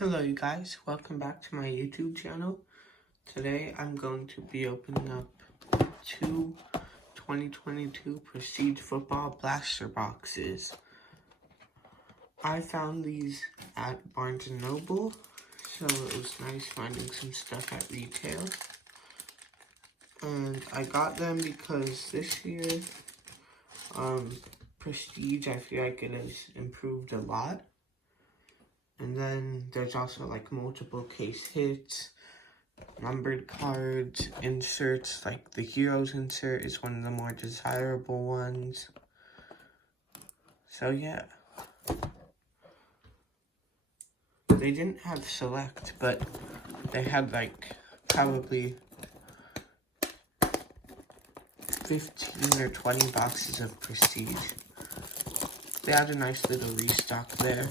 Hello you guys, welcome back to my YouTube channel. Today I'm going to be opening up two 2022 Prestige Football Blaster boxes. I found these at Barnes & Noble, so it was nice finding some stuff at retail. And I got them because this year, Prestige, I feel like it has improved a lot. And then there's also like multiple case hits, numbered cards, inserts, like the Heroes insert is one of the more desirable ones. So yeah. They didn't have Select, but they had like probably 15 or 20 boxes of Prestige. They had a nice little restock there.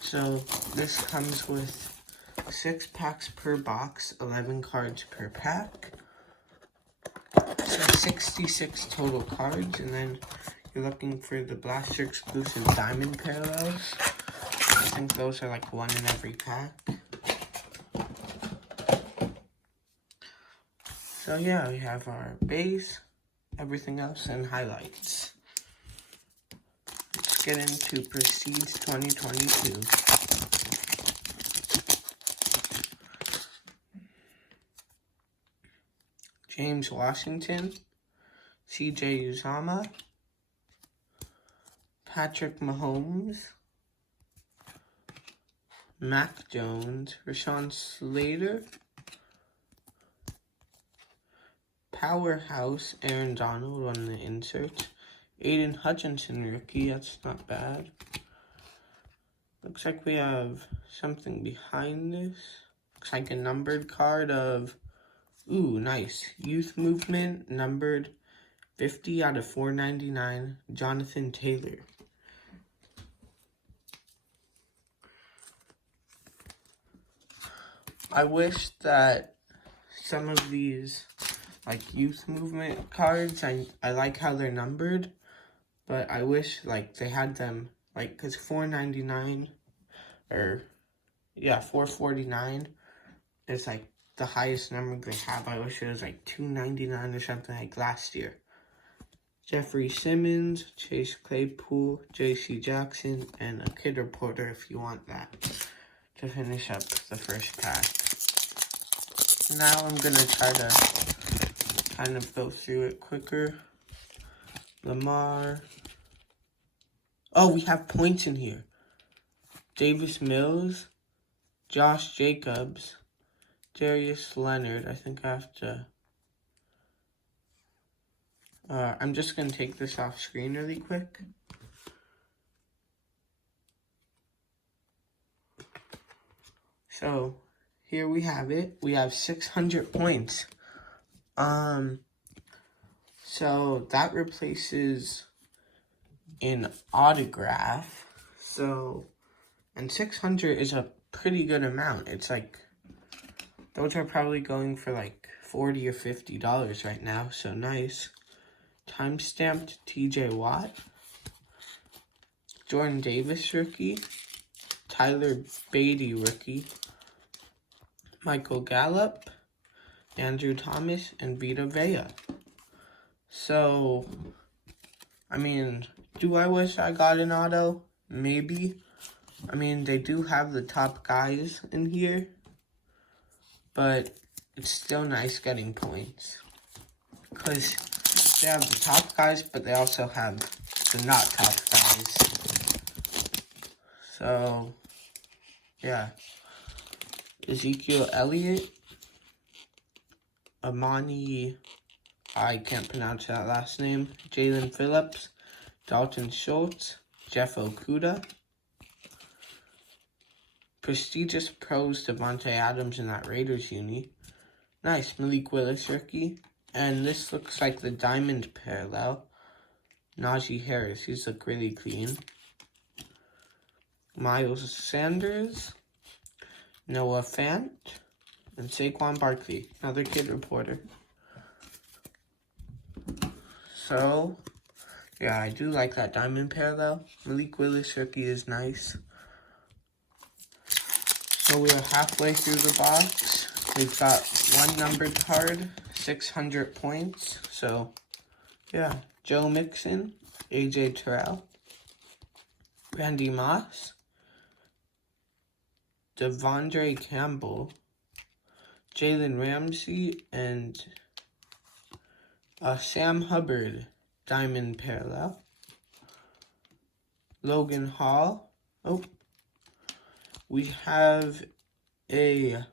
So this comes with 6 packs per box, 11 cards per pack. So 66 total cards, and then you're looking for the Blaster exclusive Diamond Parallels. I think those are like one in every pack. So yeah, we have our base, everything else, and highlights. Let's get into Prestige 2022. James Washington, CJ Uzomah, Patrick Mahomes, Mac Jones, Rashawn Slater, Powerhouse Aaron Donald on the insert, Aiden Hutchinson rookie, that's not bad. Looks like we have something behind this. Looks like a numbered card of, ooh, nice. Youth Movement, numbered 50 out of 499, Jonathan Taylor. I wish that some of these, like, Youth Movement cards, I like how they're numbered, but I wish, like, they had them, like, because 499, or, yeah, 449 is, like, the highest number they have. I wish it was, like, 299 or something like last year. Jeffrey Simmons, Chase Claypool, J.C. Jackson, and a Kid Reporter if you want that to finish up the first pack. Now I'm going to try to kind of go through it quicker. Lamar. Oh, we have points in here. Davis Mills, Josh Jacobs, Darius Leonard. I think I have to... I'm just going to take this off screen really quick. So, here we have it. We have 600 points. So that replaces an autograph. So, and 600 is a pretty good amount. It's like, those are probably going for like $40 or $50 right now. So nice. Time-stamped TJ Watt, Jordan Davis rookie, Tyler Beatty rookie, Michael Gallup, Andrew Thomas, and Vita Vea. So, I mean, do I wish I got an auto? Maybe. I mean, they do have the top guys in here, but it's still nice getting points. Because they have the top guys, but they also have the not top guys. So, yeah. Ezekiel Elliott, Amani, I can't pronounce that last name, Jalen Phillips, Dalton Schultz, Jeff Okuda, Prestigious Pros Devontae Adams in that Raiders uni. Nice, Malik Willis rookie. And this looks like the Diamond Parallel. Najee Harris, these look really clean. Miles Sanders, Noah Fant, and Saquon Barkley, another Kid Reporter. So, yeah, I do like that Diamond Parallel. Malik Willis rookie is nice. So we are halfway through the box. We've got one numbered card, 600 points. So, yeah. Joe Mixon, AJ Terrell, Randy Moss, Devondre Campbell, Jalen Ramsey, and Sam Hubbard, Diamond Parallel, Logan Hall. Oh, we have a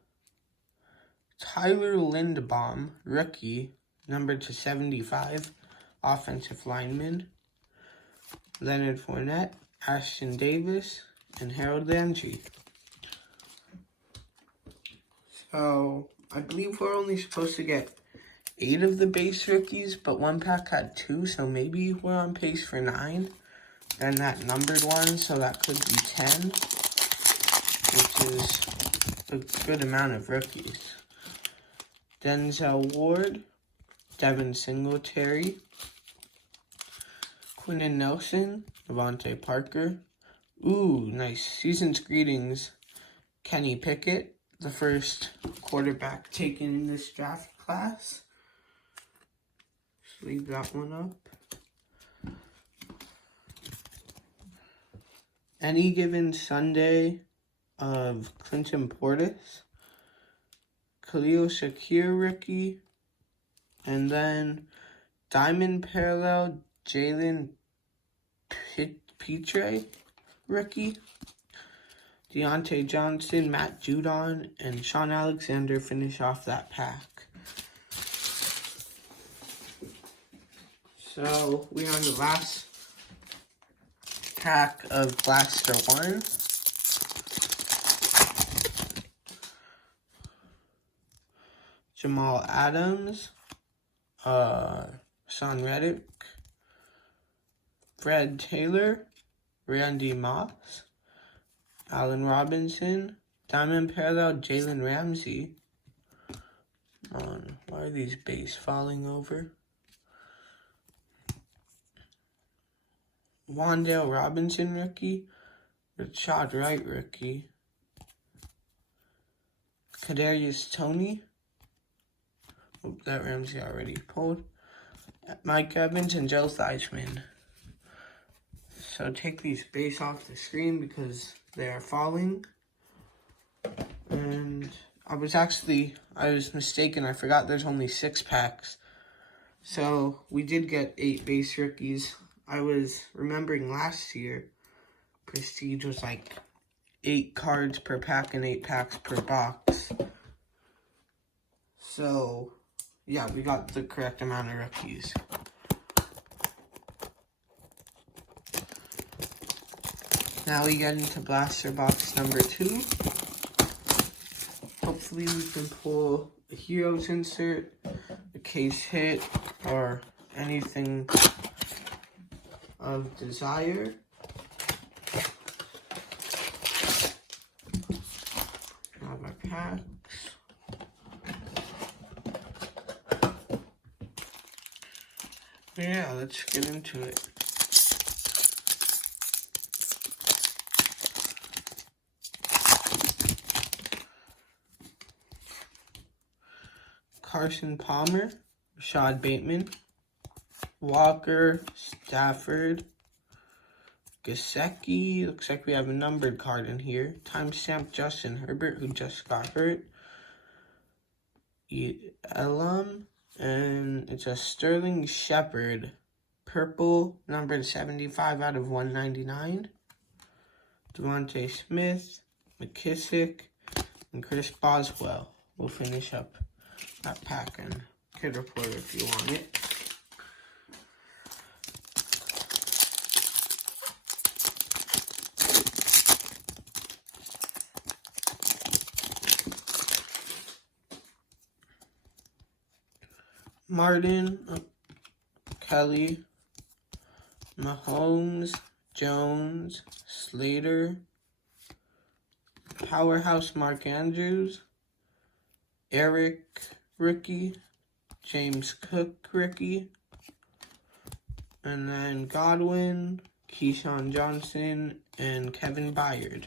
Tyler Linderbaum, rookie, numbered to 75, offensive lineman, Leonard Fournette, Ashton Davis, and Harold Landry. So, I believe we're only supposed to get 8 of the base rookies, but one pack had 2, so maybe we're on pace for 9. Then that numbered one, so that could be 10, which is a good amount of rookies. Denzel Ward, Devin Singletary, Quentin Nelson, Devontae Parker. Ooh, nice. Season's greetings, Kenny Pickett, the first quarterback taken in this draft class. Just leave that one up. Any Given Sunday of Clinton Portis, Khalil Shakir rookie, and then Diamond Parallel Jalen Petre rookie, Deontay Johnson, Matt Judon, and Sean Alexander finish off that pack. So we are on the last pack of Blaster 1. Jamal Adams, Son Reddick, Fred Taylor, Randy Moss, Allen Robinson, Diamond Parallel Jalen Ramsey. Why are these base falling over? Wan'Dale Robinson rookie, Rashad Wright rookie, Kadarius Toney. Oh, that Ramsey already pulled. Mike Evans and Joe Theismann. So take these base off the screen because they are falling. And I was mistaken. I forgot there's only 6 packs. So we did get 8 base rookies. I was remembering last year, Prestige was like 8 cards per pack and 8 packs per box. So, yeah, we got the correct amount of rookies. Now we get into Blaster Box number 2. Hopefully we can pull a Heroes insert, a case hit, or anything of desire. Have our packs. Yeah, let's get into it. Carson Palmer, Rashad Bateman, Walker, Stafford, Gesicki. Looks like we have a numbered card in here. Timestamp Justin Herbert, who just got hurt. Elam, and it's a Sterling Shepard, purple, numbered 75 out of 199. Devontae Smith, McKissick, and Chris Boswell. We'll finish up that pack and Kid Reporter if you want it. Martin, Kelly, Mahomes, Jones, Slater, Powerhouse Mark Andrews, Eric rookie, James Cook rookie, and then Godwin, Keyshawn Johnson, and Kevin Byard.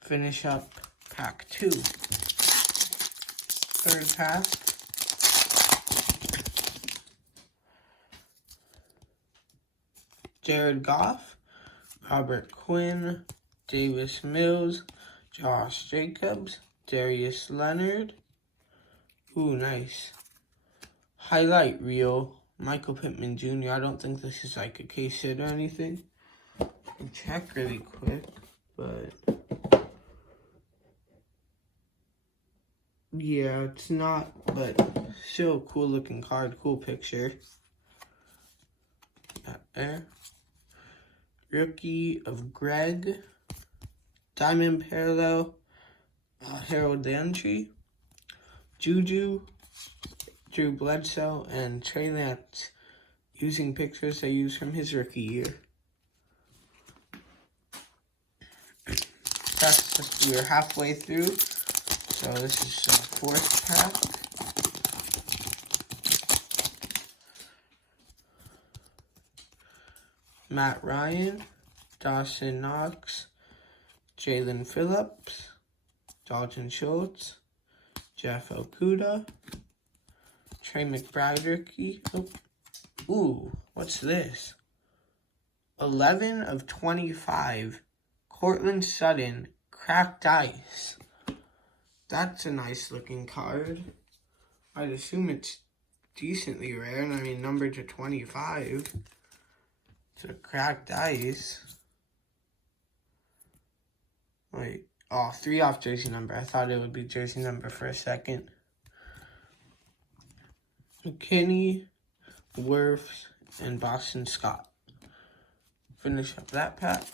Finish up pack 2. Third pack. Jared Goff, Robert Quinn, Davis Mills, Josh Jacobs, Darius Leonard. Ooh, nice. Highlight reel, Michael Pittman Jr. I don't think this is like a case hit or anything. I'll check really quick, but yeah, it's not, but still a cool looking card, cool picture. Got there. Rookie of Greg, Diamond Parallel, Harold Landry, Juju, Drew Bledsoe, and Trey Lance, using pictures they used from his rookie year. We're halfway through, so this is the 4th pack. Matt Ryan, Dawson Knox, Jalen Phillips, Dalton Schultz, Jeff Okuda, Trey McBride rookie. Ooh, what's this? 11 of 25. Cortland Sutton, cracked ice. That's a nice looking card. I'd assume it's decently rare, and I mean numbered to 25. It's a cracked ice. Wait, oh, 3 off jersey number. I thought it would be jersey number for a second. McKinney, Wirfs, and Boston Scott. Finish up that pack.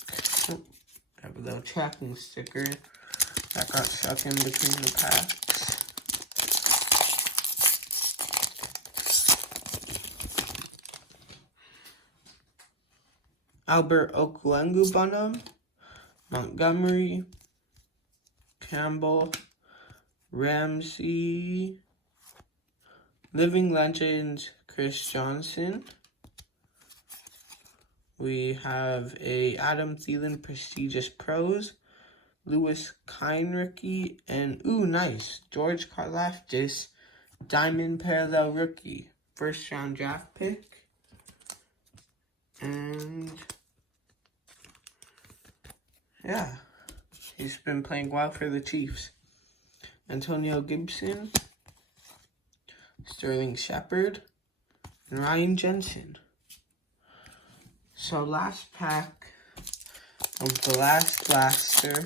Have a little tracking sticker that got stuck in between the packs. Albert Okwuegbunam, Montgomery, Campbell, Ramsey, Living Legends, Chris Johnson. We have a Adam Thielen Prestigious Pros, Lewis Kine rookie, and ooh, nice, George Karlaftis Diamond Parallel rookie, 1st round draft pick. And yeah, he's been playing well for the Chiefs. Antonio Gibson, Sterling Shepard, and Ryan Jensen. So last pack of the last blaster.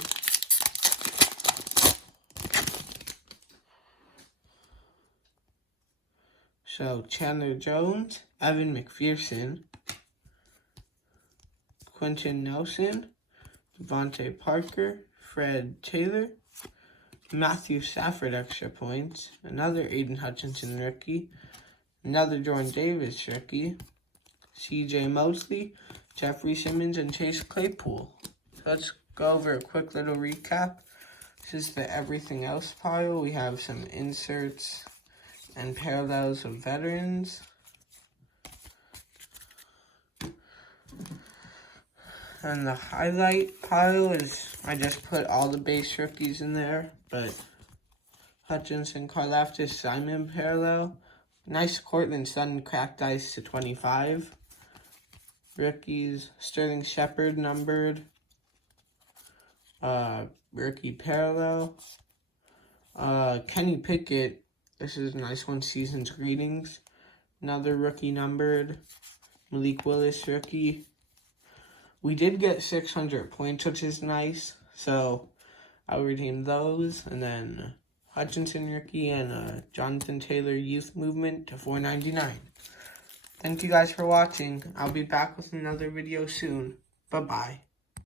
So Chandler Jones, Evan McPherson, Quentin Nelson, Devontae Parker, Fred Taylor, Matthew Stafford extra points, another Aiden Hutchinson rookie, another Jordan Davis rookie, CJ Mosley, Jeffrey Simmons, and Chase Claypool. So let's go over a quick little recap. This is the everything else pile. We have some inserts and parallels of veterans. And the highlight pile is, I just put all the base rookies in there, but Hutchinson, Karlaftis, Simon parallel. Nice Cortland Sutton cracked ice to 25. Rookies, Sterling Shepard numbered. Rookie parallel. Kenny Pickett, this is a nice one, Season's Greetings. Another rookie numbered. Malik Willis rookie. We did get 600 points, which is nice, so I'll redeem those. And then Hutchinson rookie and Jonathan Taylor Youth Movement to $4.99. Thank you guys for watching. I'll be back with another video soon. Bye-bye.